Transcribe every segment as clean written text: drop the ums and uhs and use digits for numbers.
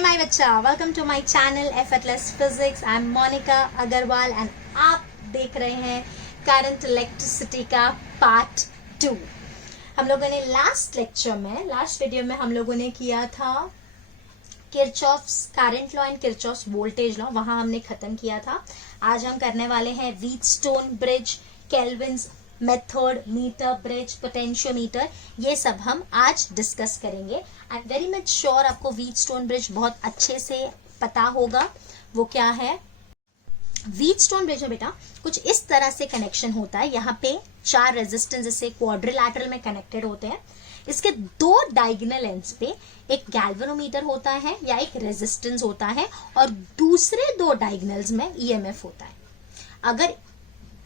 My बच्चा, welcome to my channel effortless physics. I am Monika Agarwal and आप देख रहे हैं करंट इलेक्ट्रिसिटी का पार्ट 2। हम लोगों ने लास्ट वीडियो में हम लोगों ने किया था Kirchhoff's current law and Kirchhoff's voltage law, वहां हमने खत्म किया था। आज हम करने वाले हैं Wheatstone bridge, Kelvin's method, metre bridge, potentiometer, ये सब हम आज डिस्कस करेंगे। I am very much sure आपको व्हीटस्टोन ब्रिज बहुत अच्छे से पता होगा। वो क्या है? व्हीटस्टोन ब्रिज में बेटा कुछ इस तरह से कनेक्शन होता है। यहाँ पे 4 रेजिस्टेंस जैसे क्वाड्रिलैटरल में कनेक्टेड होते हैं। इसके 2 डायगोनल एंड्स पे एक गैल्वेनोमीटर होता है या एक रेजिस्टेंस होता है और दूसरे 2 डायगोनल्स में ईएमएफ होता है। अगर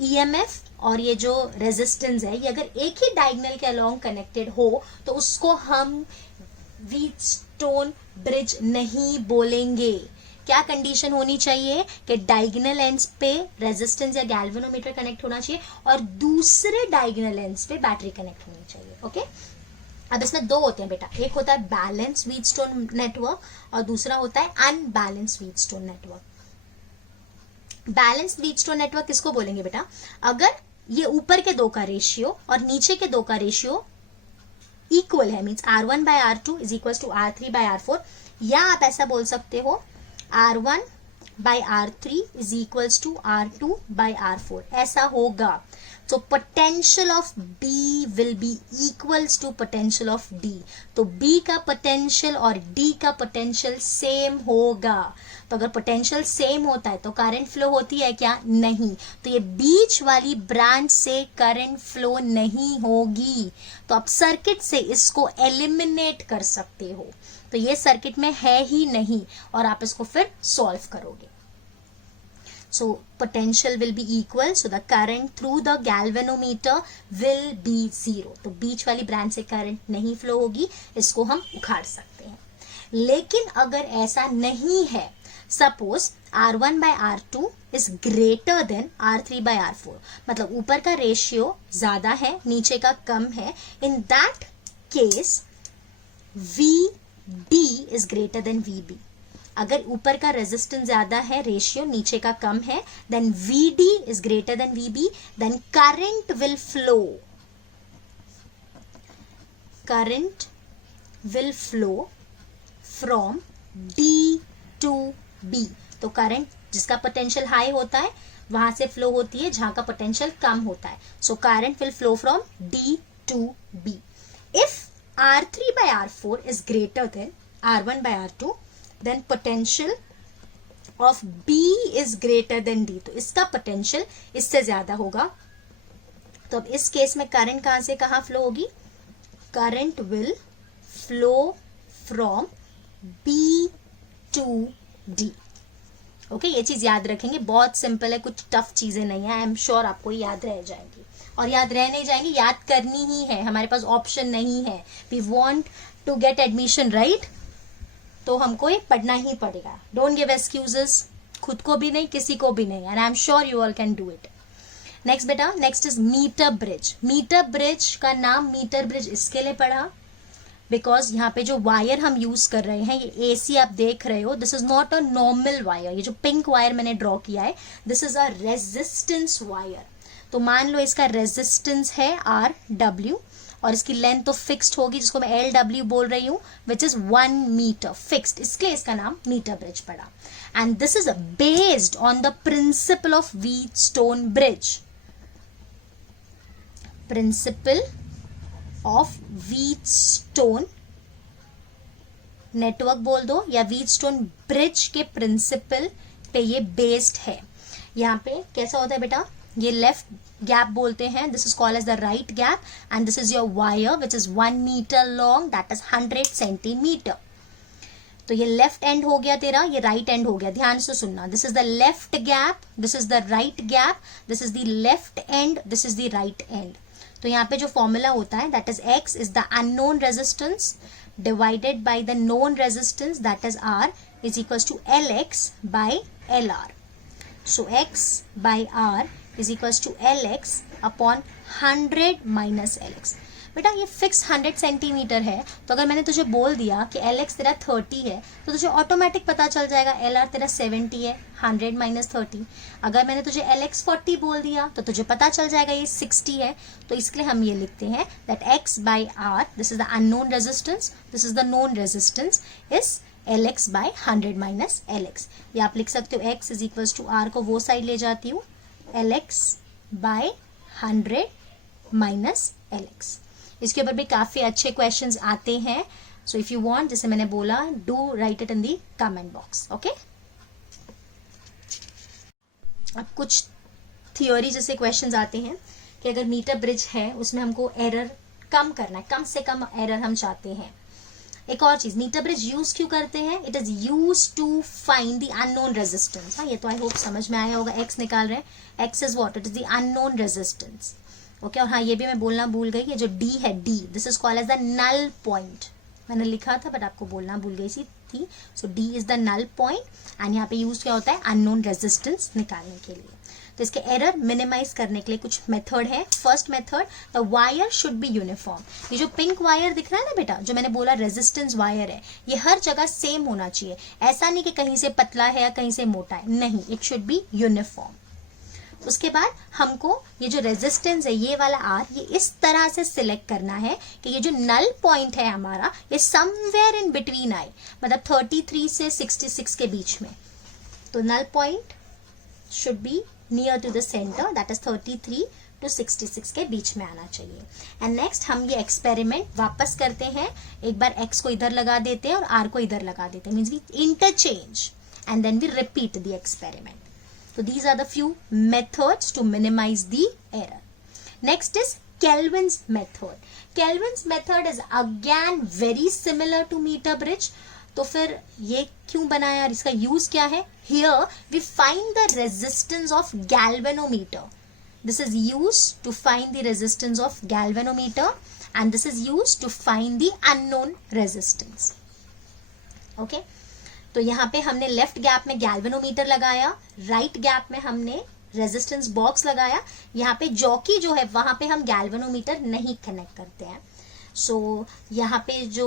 ईएमएफ और ये जो रेजिस्टेंस है ये अगर एक ही डायगोनल के अलोंग कनेक्टेड हो तो उसको हम व्हीटस्टोन ब्रिज नहीं बोलेंगे। क्या कंडीशन होनी चाहिए कि डायगोनल एंड्स पे रेजिस्टेंस या गैल्वेनोमीटर कनेक्ट होना चाहिए और दूसरे डायगोनल एंड्स पे बैटरी कनेक्ट होनी चाहिए। ओके, अब इसमें 2 होते हैं बेटा, एक होता है बैलेंस व्हीटस्टोन नेटवर्क और दूसरा होता है unbalance Wheatstone network. Balance Wheatstone network किसको बोलेंगे बेटा? अगर ये ऊपर के 2 का रेशियो और नीचे के 2 का रेशियो इक्वल है, means R1 by R2 is equal to R3 by R4, या आप ऐसा बोल सकते हो R1 by R3 is equal to R2 by R4, ऐसा होगा। तो potential of B will be equals to potential of D। तो B का पोटेंशियल और D का पोटेंशियल सेम होगा। तो अगर पोटेंशियल सेम होता है तो करंट फ्लो होती है क्या? नहीं। तो ये बीच वाली ब्रांच से करंट फ्लो नहीं होगी। तो आप सर्किट से इसको एलिमिनेट कर सकते हो। तो ये सर्किट में है ही नहीं और आप इसको फिर सॉल्व करोगे। So potential will be equal, so the current through the galvanometer will be 0। तो बीच वाली ब्रांच से करंट नहीं फ्लो होगी, इसको हम उखाड़ सकते हैं। लेकिन अगर ऐसा नहीं है, suppose R1 by R2 is greater than R3 by R4, मतलब ऊपर का रेशियो ज्यादा है नीचे का कम है, in that case VD is greater than VB। अगर ऊपर का रेजिस्टेंस ज्यादा है, रेशियो नीचे का कम है, then VD is greater than VB, then current will flow from D to B। तो करंट जिसका पोटेंशियल हाई होता है वहां से फ्लो होती है जहां का पोटेंशियल कम होता है। So current will flow from D to B। If R3 by R4 is greater than R1 by R2, then potential of B is greater than D। तो इसका पोटेंशियल इससे ज्यादा होगा। तो अब इस केस में करंट कहां से कहां फ्लो होगी? Current will flow from B to D। Okay, ये चीज याद रखेंगे, बहुत सिंपल है, कुछ टफ चीजें नहीं है। आई एम श्योर आपको याद रह जाएंगी और याद रह नहीं जाएंगी, याद करनी ही है। हमारे पास ऑप्शन नहीं है। We want to get admission, right? तो हमको ये पढ़ना ही पड़ेगा। डोंट गिव एक्सक्यूजेस, खुद को भी नहीं किसी को भी नहीं, and I am sure you all can do it. Next बेटा, next is metre bridge. Metre bridge का नाम मीटर ब्रिज इसके लिए पढ़ा बिकॉज यहाँ पे जो वायर हम यूज कर रहे हैं ये एसी आप देख रहे हो, this is not a normal wire. ये जो पिंक वायर मैंने ड्रॉ किया है this is a resistance wire. तो मान लो इसका रेजिस्टेंस है RW और इसकी लेंथ तो फिक्स्ड होगी जिसको मैं LW बोल रही हूं, विच इज 1 मीटर फिक्स्ड, इसलिए इसका नाम मीटर ब्रिज पड़ा। And this is based on the principle of Wheatstone bridge. Principle of Wheatstone network बोल दो या व्हीटस्टोन ब्रिज के प्रिंसिपल पे ये बेस्ड है। यहाँ पे कैसा होता है बेटा, ये लेफ्ट गैप बोलते हैं, this is called as the right gap, and this is your wire which is 1 metre long, that is 100 centimetre. तो ये लेफ्ट एंड हो गया तेरा, ये राइट एंड हो गया। ध्यान से सुनना, this is the left gap, this is the right gap, this is the left end, this is the right end. तो यहाँ पे जो फॉर्मूला होता है that is X is the unknown resistance divided by the known resistance that is R is equals to LX by LR। So X by R is equals to LX upon 100 minus LX। बेटा ये fix 100 centimetre है, तो अगर मैंने तुझे बोल दिया कि LX तेरा 30 है तो तुझे ऑटोमेटिक पता चल जाएगा LR तेरा 70 है, 100 माइनस 30। अगर मैंने तुझे LX 40 बोल दिया तो तुझे पता चल जाएगा ये 60 है। तो इसके लिए हम ये लिखते हैं that X by R, this is the unknown resistance, this is the known resistance, is LX by 100 minus LX। या आप लिख सकते हो X is equals to R को वो साइड ले जाती हूँ, LX बाई 100 माइनस LX। इसके ऊपर भी काफी अच्छे क्वेश्चंस आते हैं, सो इफ यू वांट, जैसे मैंने बोला, do right it in the comment box. Okay, अब कुछ थियोरी जैसे क्वेश्चंस आते हैं कि अगर मीटर ब्रिज है उसमें हमको एरर कम करना है, कम से कम एरर हम चाहते हैं। एक और चीज, मीटर ब्रिज यूज क्यों करते हैं? It is use to find the unknown resistance. हाँ, ये तो आई होप समझ में आया होगा। एक्स निकाल रहे हैं, x is what? It is the unknown resistance. Okay, और हाँ ये भी मैं बोलना भूल गई, ये जो डी है, D, this is called as the null point. मैंने लिखा था बट आपको बोलना भूल गई थी। So D is the null point and यहाँ पे यूज क्या होता है? अननोन रेजिस्टेंस निकालने के लिए। तो इसके एरर मिनिमाइज करने के लिए कुछ मेथड है। First method, the wire should be uniform. ये जो पिंक वायर दिख रहा है ना बेटा, जो मैंने बोला रेजिस्टेंस वायर है, ये हर जगह सेम होना चाहिए। ऐसा नहीं कि कहीं से पतला है या कहीं से मोटा है, नहीं, इट शुड बी यूनिफॉर्म। उसके बाद हमको ये जो रेजिस्टेंस है, ये वाला आर, ये इस तरह से सिलेक्ट करना है कि ये जो नल पॉइंट है हमारा, ये समवेयर इन बिटवीन आए, मतलब 33 से 66 के बीच में। तो null point should be near to the centre, that is 33 to 66 के बीच में आना चाहिए। एंड नेक्स्ट हम ये एक्सपेरिमेंट वापस करते हैं। एक बार एक्स को इधर लगा देते हैं और आर को इधर लगा देते हैं, means we interchange and then we repeat the experiment. So these are the few methods to minimize the error. Next is Kelvin's method. Kelvin's method is again very similar to meter bridge. तो फिर ये क्यों बनाया और इसका use क्या है? Here we find the resistance of galvanometer. This is used to find the resistance of galvanometer and this is used to find the unknown resistance. Okay. तो यहाँ पे हमने लेफ्ट गैप में गैल्वेनोमीटर लगाया, राइट गैप में हमने resistance box लगाया। यहाँ पे जॉकी जो है वहां पे हम गैल्वेनोमीटर नहीं कनेक्ट करते हैं। सो यहाँ पे जो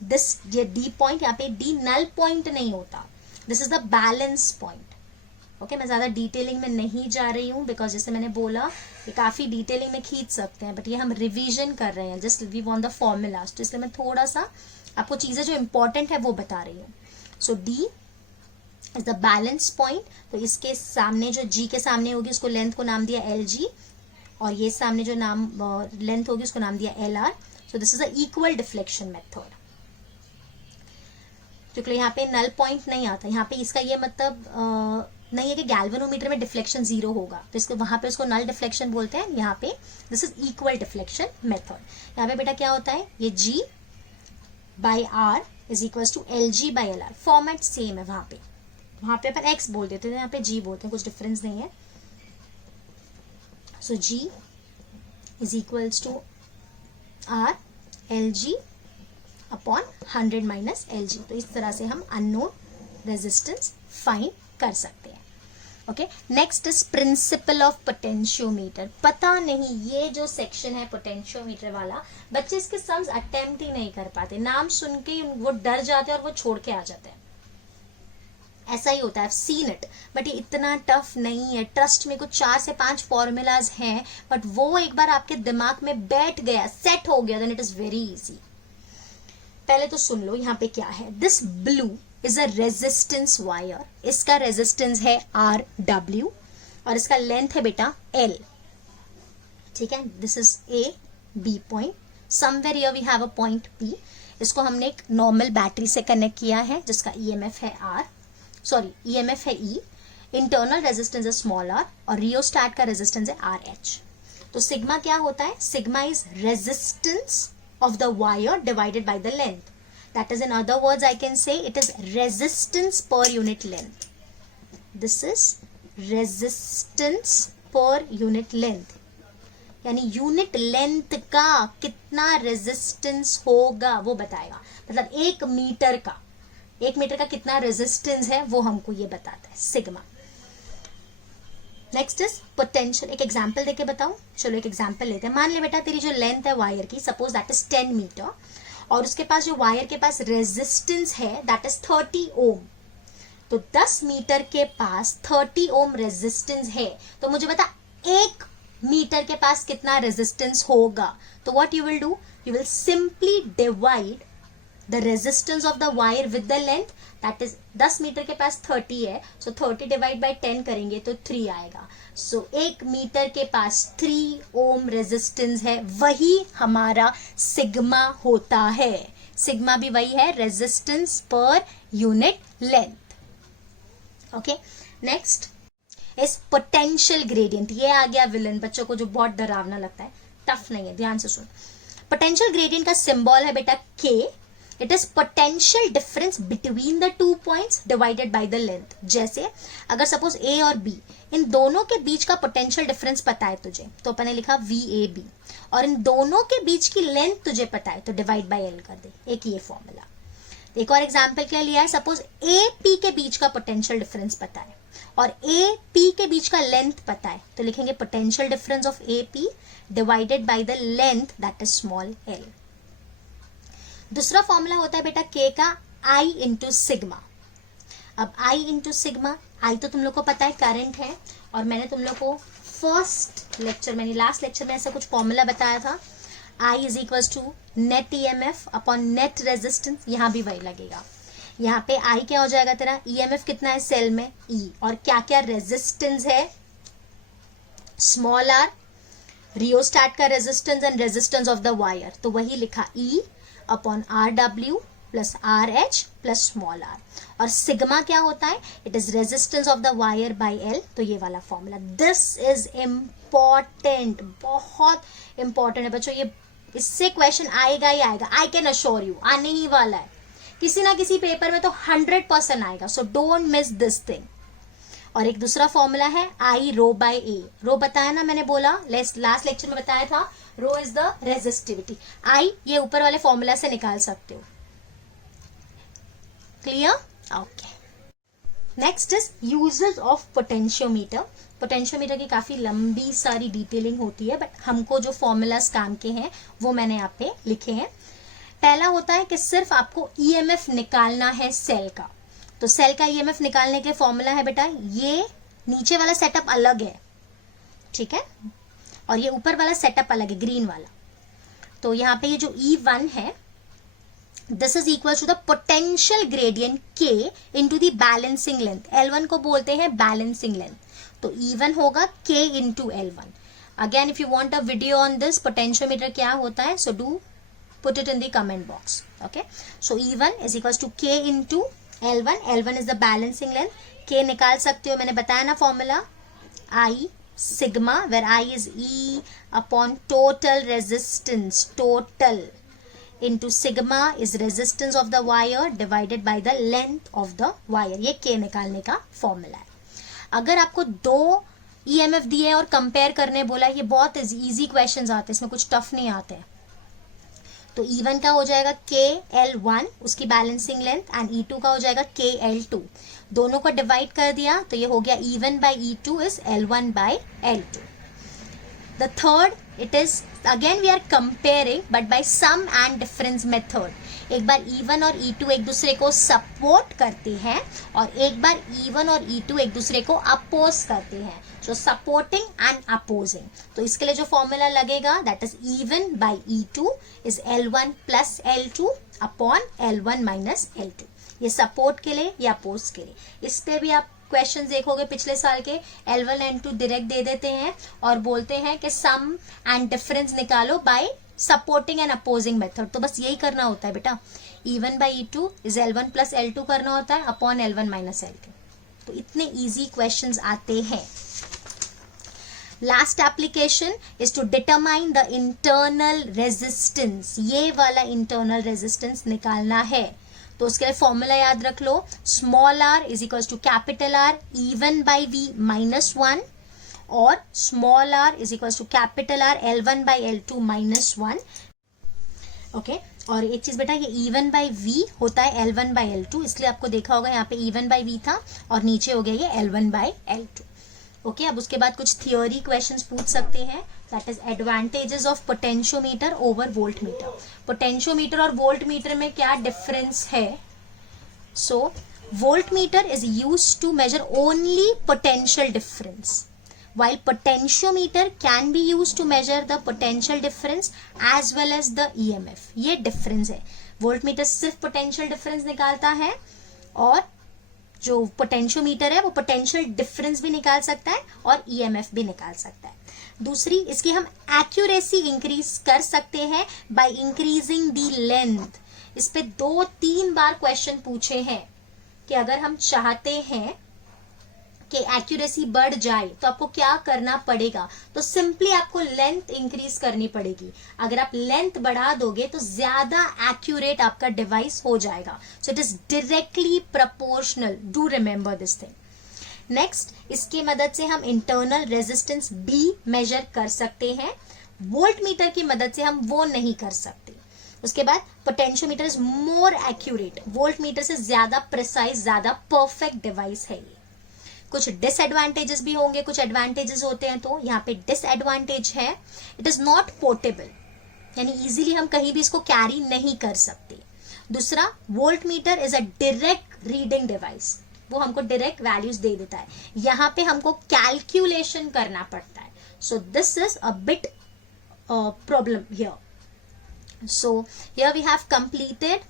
ये डी पॉइंट, यहाँ पे डी नल पॉइंट नहीं होता, this is the balance point. Okay, मैं ज्यादा डिटेलिंग में नहीं जा रही हूँ बिकॉज जैसे मैंने बोला ये काफी डिटेलिंग में खींच सकते हैं, बट ये हम रिविजन कर रहे हैं, just we want the formulas, तो इसलिए मैं थोड़ा सा आपको चीजें जो इंपॉर्टेंट है वो बता रही हूँ। सो D is the balance point. तो इसके सामने जो G के सामने होगी उसको लेंथ को नाम दिया LG, और ये सामने जो नाम लेंथ होगी उसको नाम दिया LR। So this is a equal deflection method. क्योंकि यहाँ पे नल पॉइंट नहीं आता, यहाँ पे इसका ये मतलब नहीं है कि गैल्वेनोमीटर में डिफ्लेक्शन 0 होगा, तो इसको वहां पे उसको नल डिफ्लेक्शन बोलते हैं। यहाँ पे this is equal deflection method. यहाँ पे बेटा क्या होता है, ये G by R is equal to LG by LR। Format same है, वहां पे अपन X बोल देते थे, यहाँ पे G बोलते हैं, कुछ डिफरेंस नहीं है। So G is equal to R LG upon 100 minus LG। तो इस तरह से हम अननोन रेजिस्टेंस फाइंड कर सकते हैं। Okay, next is principle of potentiometer. पता नहीं ये जो सेक्शन है पोटेंशियोमीटर वाला, बच्चे इसके सम्स अटेम्प्ट ही नहीं कर पाते, नाम सुन के वो डर जाते हैं और वो छोड़ के आ जाते हैं। ऐसा ही होता है, सीन इट, बट ये इतना टफ नहीं है, ट्रस्ट में। कुछ 4 से 5 फॉर्मूलाज हैं, बट वो एक बार आपके दिमाग में बैठ गया, सेट हो गया, then it is very easy. पहले तो सुन लो यहाँ पे क्या है। This blue is a resistance wire, इसका रेजिस्टेंस है RW और इसका लेंथ है बेटा L। ठीक है, this is A B point, somewhere here we have a point P। इसको हमने एक नॉर्मल बैटरी से कनेक्ट किया है जिसका EMF है EMF है E, इंटरनल रेजिस्टेंस है स्मॉल r और रियोस्टैट का रेजिस्टेंस है RH। तो सिग्मा क्या होता है? Sigma is resistance of the wire divided by the length. That is, in other words, I can say it is resistance per unit length. This is resistance per unit length. यानी unit length का कितना resistance होगा वो बताएगा, मतलब 1 metre का कितना resistance है वो हमको ये बताता है, सिग्मा। Next is potential. एक एग्जाम्पल देके बताऊं, चलो एक एग्जाम्पल लेते हैं। मान ले बेटा तेरी जो लेंथ है वायर की, सपोज दैट इज 10 मीटर, और उसके पास जो वायर के पास रेजिस्टेंस है दैट इज 30 ओम। तो 10 मीटर के पास 30 ओम रेजिस्टेंस है, तो मुझे बता 1 मीटर के पास कितना रेजिस्टेंस होगा। तो what you will do, you will simply divide the resistance of the wire with the length, that is 10 metre के पास 30 है, सो 30 डिवाइड बाय 10 करेंगे तो 3 आएगा। सो 1 मीटर के पास 3 ओम रेजिस्टेंस है, वही हमारा सिग्मा होता है। सिग्मा भी वही है, resistance per unit length. Okay, next is potential gradient. ये आ गया विलन, बच्चों को जो बहुत डरावना लगता है, टफ नहीं है, ध्यान से सुन। पोटेंशियल ग्रेडियंट का सिंबल है बेटा K। It is potential difference between the 2 points divided by the length. जैसे अगर सपोज A और B, इन दोनों के बीच का पोटेंशियल डिफरेंस पता है तुझे, तो अपन ने लिखा VAB, और इन दोनों के बीच की लेंथ तुझे पता है तो डिवाइड बाय L कर दे, एक ये फॉर्मूला। एक और एग्जाम्पल क्या लिया है, सपोज AP के बीच का पोटेंशियल डिफरेंस पता है और AP के बीच का लेंथ पता है, तो लिखेंगे potential difference of AP divided by the length that is small l। दूसरा फॉर्मूला होता है बेटा K का I इंटू सिग्मा। अब I इंटू सिग्मा, I तो तुम लोग को पता है करंट है, और मैंने तुम लोग को फर्स्ट लेक्चर में, लास्ट लेक्चर में ऐसा कुछ फॉर्मूला बताया था, I is equal to net EMF upon net resistance. यहाँ भी वही लगेगा, यहाँ पे I क्या हो जाएगा तेरा, EMF कितना है सेल में E, और क्या क्या रेजिस्टेंस है स्मॉल r, रियोस्टैट का resistance and resistance of the wire, तो वही लिखा E upon RW plus RH plus small r। और सिग्मा क्या होता है, it is resistance of the wire by L, तो ये वाला फॉर्मूला। दिस इज इम्पॉर्टेंट, बहुत इंपॉर्टेंट है बच्चों, ये इससे क्वेश्चन आएगा ही आएगा, आई कैन अश्योर यू, आने ही वाला है किसी ना किसी पेपर में, तो 100% आएगा, so don't miss this thing. और एक दूसरा फॉर्मूला है I रो बाय A। रो बताया ना मैंने, बोला लास्ट लेक्चर में बताया था, रो इज द रेजिस्टिविटी। I ये ऊपर वाले फॉर्मूला से निकाल सकते हो, clear? Okay, next is uses of potentiometer. Potentiometer की काफी लंबी सारी डिटेलिंग होती है, बट हमको जो फॉर्मूलाज काम के हैं वो मैंने यहाँ पे लिखे हैं। पहला होता है कि सिर्फ आपको EMF निकालना है सेल का, तो सेल का EMF निकालने के फॉर्मूला है बेटा, ये नीचे वाला सेटअप अलग है, ठीक है, और ये ऊपर वाला सेटअप अलग है, ग्रीन वाला। तो यहाँ पे ये जो E1 है, this is equal to the potential gradient K into the balancing length. L1 को बोलते हैं बैलेंसिंग लेंथ, तो E1 होगा K into L1। Again if you want a video on this potentiometer क्या होता है, so do put it in the comment box. Okay, so E1 is equals to K into L1. L1 is the balancing length. K निकाल सकते हो, मैंने बताया ना formula, I sigma, where I is E upon total resistance, total into sigma is resistance of the wire divided by the length of the wire. ये K निकालने का formula है। अगर आपको 2 EMF दिए और कंपेयर करने बोला, ये बहुत इजी क्वेश्चन आते हैं, इसमें कुछ टफ नहीं आते हैं। तो E1 का हो जाएगा KL1 उसकी बैलेंसिंग लेंथ, एंड E2 का हो जाएगा KL2। दोनों को डिवाइड कर दिया तो ये हो गया E1 by E2 is L1 by L2। The third, it is again we are comparing but by sum and difference method। एक बार E1 और E2 एक दूसरे को सपोर्ट करते हैं और एक बार E1 और E2 एक दूसरे को अपोज करते हैं, सो सपोर्टिंग एंड अपोजिंग। तो इसके लिए जो फॉर्मूला लगेगा that is E1 by E2 is L1 plus L2 upon L1 minus L2। ये सपोर्ट के लिए या अपोज के लिए। इस पे भी आप क्वेश्चन देखोगे पिछले साल के, L1 L2 डायरेक्ट दे देते हैं और बोलते हैं कि सम एंड डिफरेंस निकालो bye supporting and opposing method. तो बस यही करना होता है बेटा, E1 by E2 is L1 plus L2 करना होता है अपॉन L1 माइनस L2। तो इतने इजी क्वेश्चंस आते हैं। Last application is to determine the internal resistance. ये वाला इंटरनल रेजिस्टेंस निकालना है, तो उसके लिए फॉर्मूला याद रख लो, small r is equal to capital R E1 by V minus 1 और small r is equal to capital R L1 by L2 minus 1। Okay, और एक चीज बेटा, ये E1 by V होता है L1 by L2, इसलिए आपको देखा होगा यहाँ पे E1 by V था और नीचे हो गया ये L1 by L2। ओके अब उसके बाद कुछ थियोरी क्वेश्चंस पूछ सकते हैं, that is advantages of potentiometer over voltmeter. Potentiometer और वोल्टमीटर में क्या डिफरेंस है? So voltmeter is used to measure only potential difference, while potentiometer can be used to measure the potential difference as well as the EMF। ये difference है, voltmeter सिर्फ potential difference निकालता है और जो पोटेंशियोमीटर है वो पोटेंशियल डिफरेंस भी निकाल सकता है और EMF भी निकाल सकता है। दूसरी, इसकी हम एक्यूरेसी इंक्रीज कर सकते हैं बाय इंक्रीजिंग द लेंथ। इस पे 2-3 बार क्वेश्चन पूछे हैं कि अगर हम चाहते हैं कि एक्यूरेसी बढ़ जाए तो आपको क्या करना पड़ेगा, तो सिंपली आपको लेंथ इंक्रीज करनी पड़ेगी। अगर आप लेंथ बढ़ा दोगे तो ज्यादा एक्यूरेट आपका डिवाइस हो जाएगा। So it is directly proportional, do remember this thing. Next, इसकी मदद से हम इंटरनल रेजिस्टेंस भी मेजर कर सकते हैं, वोल्टमीटर की मदद से हम वो नहीं कर सकते। उसके बाद potentiometer is more accurate, voltmeter से ज्यादा प्रिसाइज, ज्यादा परफेक्ट डिवाइस है ये। कुछ डिसएडवांटेजेस भी होंगे, कुछ एडवांटेजेस होते हैं। तो यहाँ पे डिसएडवांटेज है, इट इज नॉट पोर्टेबल, यानी इजीली हम कहीं भी इसको कैरी नहीं कर सकते। दूसरा, voltmeter is a direct reading device, वो हमको डायरेक्ट वैल्यूज दे देता है, यहाँ पे हमको कैलकुलेशन करना पड़ता है। So this is a bit problem here. So here we have completed.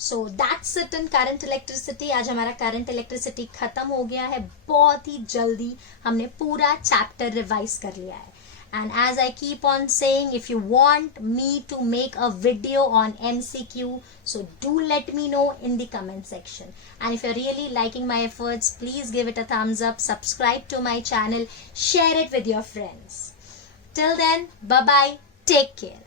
So that's it in current electricity. आज हमारा करंट इलेक्ट्रिसिटी खत्म हो गया है, बहुत ही जल्दी हमने पूरा चैप्टर रिवाइज कर लिया है। And as I keep on saying, if you want me to make a video on MCQ, so do let me know in the comment section. And if you're really liking my efforts, please give it a thumbs up, subscribe to my channel, share it with your friends. Till then, bye bye, take care.